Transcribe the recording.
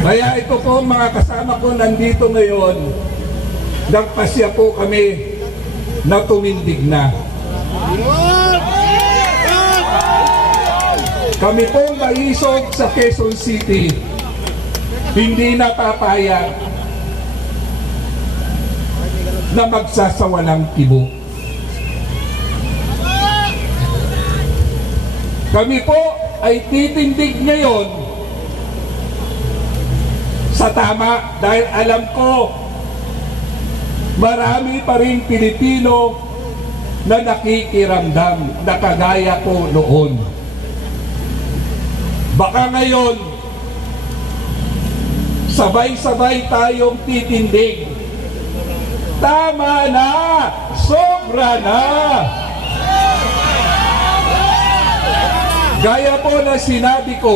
Kaya ito po mga kasama ko nandito ngayon, nagpasya po kami na tumindig na. Kami pong maisog sa Quezon City, hindi napapayag na magsasawalang kibo. Kami po ay titindig ngayon sa tama dahil alam ko marami pa rin Pilipino na nakikiramdam na kagaya ko noon. Baka ngayon sabay-sabay tayong titindig. Tama na! Sobra na! Gaya po na sinabi ko,